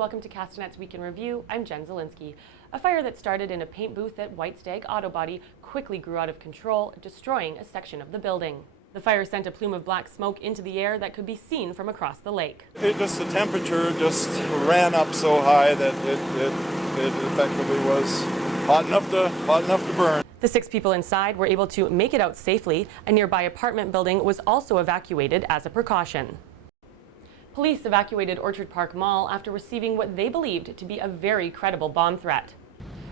welcome to Castanet's Week in Review. I'm Jen Zielinski. A fire that started in a paint booth at White Stag Auto Body quickly grew out of control, destroying a section of the building. The fire sent a plume of black smoke into the air that could be seen from across the lake. The temperature just ran up so high that it effectively was hot enough to burn. The 6 people inside were able to make it out safely. A nearby apartment building was also evacuated as a precaution. Police evacuated Orchard Park Mall after receiving what they believed to be a very credible bomb threat.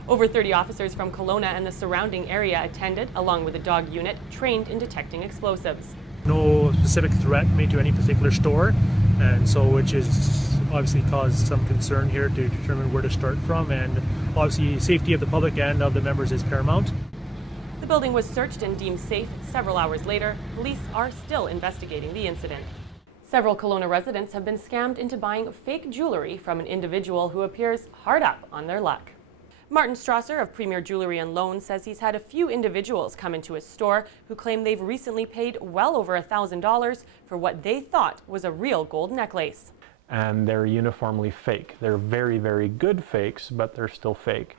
Over 30 officers from Kelowna and the surrounding area attended, along with a dog unit trained in detecting explosives. No specific threat made to any particular store, and so which is obviously caused some concern here to determine where to start from, and obviously safety of the public and of the members is paramount. The building was searched and deemed safe. Several hours later, police are still investigating the incident. Several Kelowna residents have been scammed into buying fake jewelry from an individual who appears hard up on their luck. Martin Strasser of Premier Jewelry and Loan says he's had a few individuals come into his store who claim they've recently paid well over $1,000 for what they thought was a real gold necklace. And they're uniformly fake. They're very, very good fakes, but they're still fake.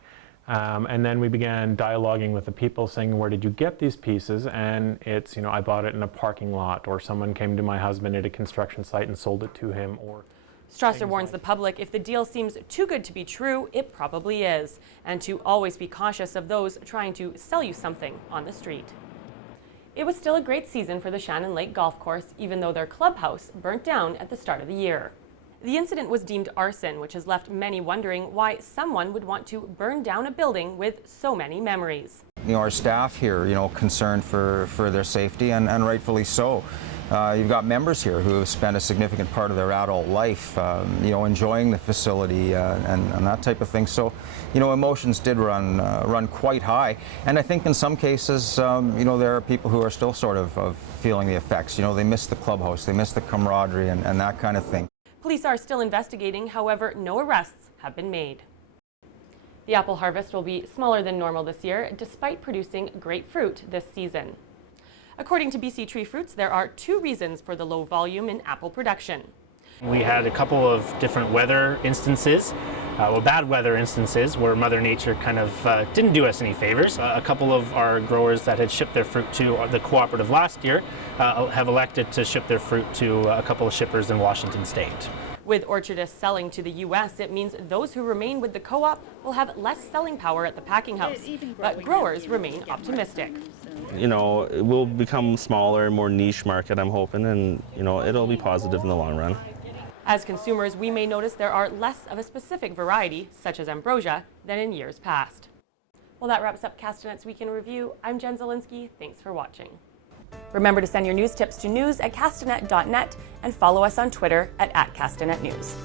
And then we began dialoguing with the people saying, where did you get these pieces? And it's, I bought it in a parking lot, or someone came to my husband at a construction site and sold it to him. Or Strasser warns the public if the deal seems too good to be true, it probably is, and to always be cautious of those trying to sell you something on the street. It was still a great season for the Shannon Lake Golf Course, even though their clubhouse burnt down at the start of the year. The incident was deemed arson, which has left many wondering why someone would want to burn down a building with so many memories. Our staff here, concerned for their safety, and rightfully so. You've got members here who have spent a significant part of their adult life, enjoying the facility and that type of thing. So, emotions did run quite high. And I think in some cases, there are people who are still sort of feeling the effects. They miss the clubhouse, they miss the camaraderie and that kind of thing. Police are still investigating, however, no arrests have been made. The apple harvest will be smaller than normal this year, despite producing great fruit this season. According to BC Tree Fruits, there are 2 reasons for the low volume in apple production. We had a couple of different weather instances, bad weather instances, where Mother Nature kind of didn't do us any favors. A couple of our growers that had shipped their fruit to the cooperative last year have elected to ship their fruit to a couple of shippers in Washington State. With orchardists selling to the U.S., it means those who remain with the co-op will have less selling power at the packing house, but growers remain optimistic. It will become smaller, more niche market, I'm hoping, and it'll be positive in the long run. As consumers, we may notice there are less of a specific variety, such as ambrosia, than in years past. Well, that wraps up Castanet's Week in Review. I'm Jen Zielinski. Thanks for watching. Remember to send your news tips to news@castanet.net and follow us on Twitter @CastanetNews.